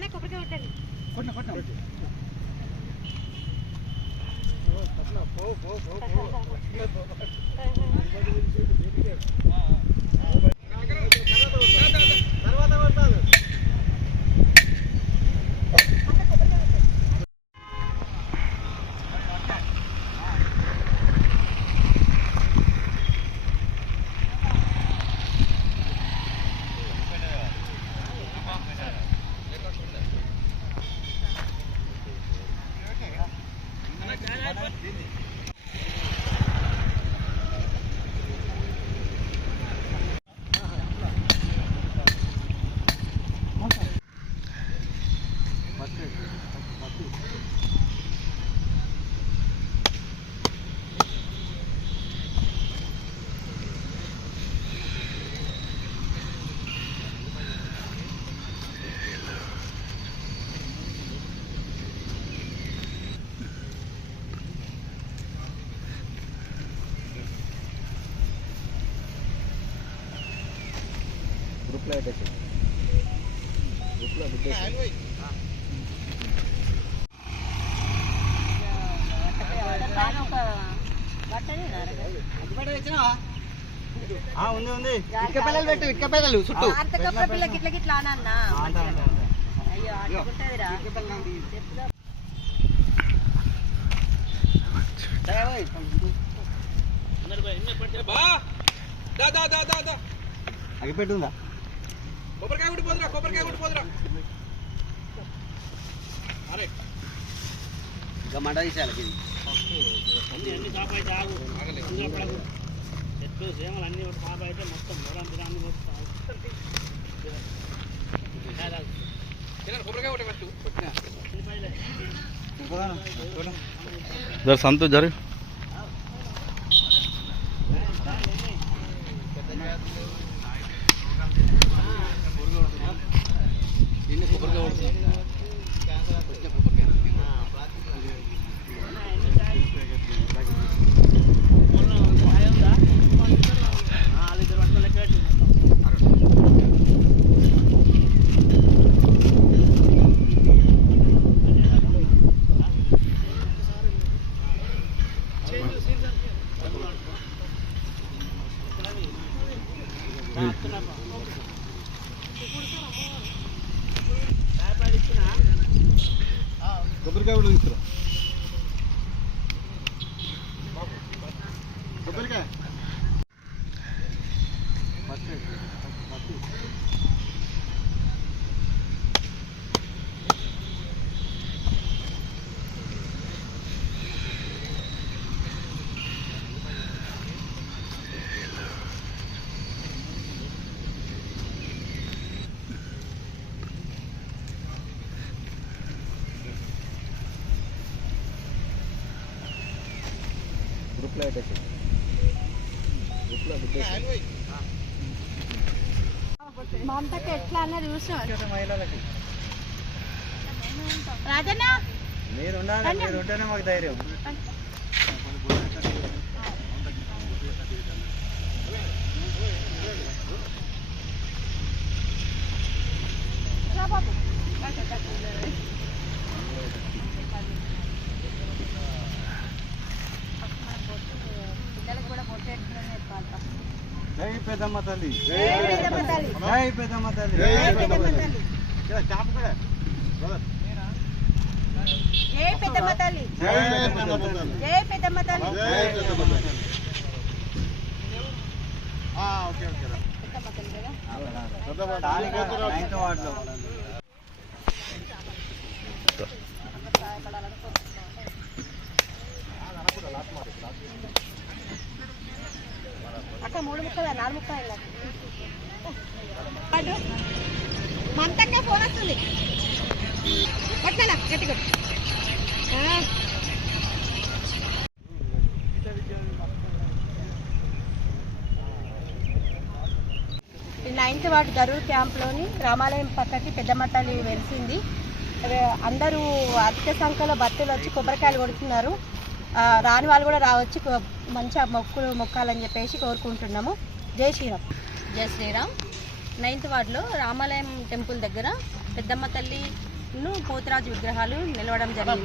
అన్న కొబ్బరికాయ పెట్టండి కొట్టిన కొట్టిన? పో పో పో పో. గ్రూప్లో పెట్టేసి గ్రూప్లో పెట్టేసి ఉంది ఉంది. ఇటుక పిల్లలు పెట్టు ఇటుక పిల్లలు చుట్టూ. అయ్యో అట్టుకుంటదిరా అగిపెట్టుందా కొబ్బరికాయ కొట్టి పోదురా కొబ్బరికాయ కొట్టి పోదురా. అరే. ఇంకా మంట తీసేయాలి ఇది. అన్ని అన్ని కాపు అయితే ఆగు. ఆగలే. అందులో పడకు. చెట్లు సేమలు అన్ని ఒక కాపు అయితే మొత్తం మూడంతా అన్ని మొత్తం తిన్నాను కొబ్బరికాయ కొట్టి కొబ్బరికాయ కూడా తీసుకురా. గ్రూప్లో పెట్టేసి ఎట్లా అన్నది చూసిన మహిళలకి రాజన్న? మీరు ఉండాలి మీరు ఉంటేనే మాకు ధైర్యం. పెద్దమ్మ తల్లి జై పెద్దమ్మ తల్లి. జై పెద్దమ్మ తల్లి కూడా జై పెద్దమ్మ జై పెద్దమ్మ ఓకే ఓకే నైన్త్ వార్డులో మంతంగా ఫోన్ వస్తుంది కొట్టాలా గట్టి కొట్టు నైన్త్ వార్డ్ గరూర్ క్యాంప్లోని రామాలయం పక్కకి పెద్దమట్టాలి వెలిసింది. అందరూ అధిక సంఖ్యలో భక్తులు వచ్చి కొబ్బరికాయలు కొడుతున్నారు. రాని వాళ్ళు కూడా రావచ్చు మంచిగా మొక్కులు మొక్కాలని చెప్పేసి కోరుకుంటున్నాము. జై శ్రీరామ్. జై శ్రీరామ్. నైన్త్ వార్డులో రామాలయం టెంపుల్ దగ్గర పెద్దమ్మ తల్లిను పోతురాజు విగ్రహాలు నిలవడం జరిగింది.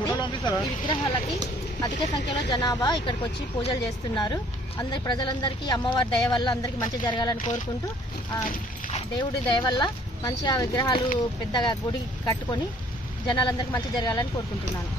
ఈ విగ్రహాలకి అధిక సంఖ్యలో జనాభా ఇక్కడికి వచ్చి పూజలు చేస్తున్నారు. అందరి ప్రజలందరికీ అమ్మవారి దయ వల్ల అందరికీ మంచి జరగాలని కోరుకుంటూ ఆ, దేవుడి దయ వల్ల మంచిగా విగ్రహాలు పెద్దగా గుడి కట్టుకొని జనాలందరికీ మంచి జరగాలని కోరుకుంటున్నాను.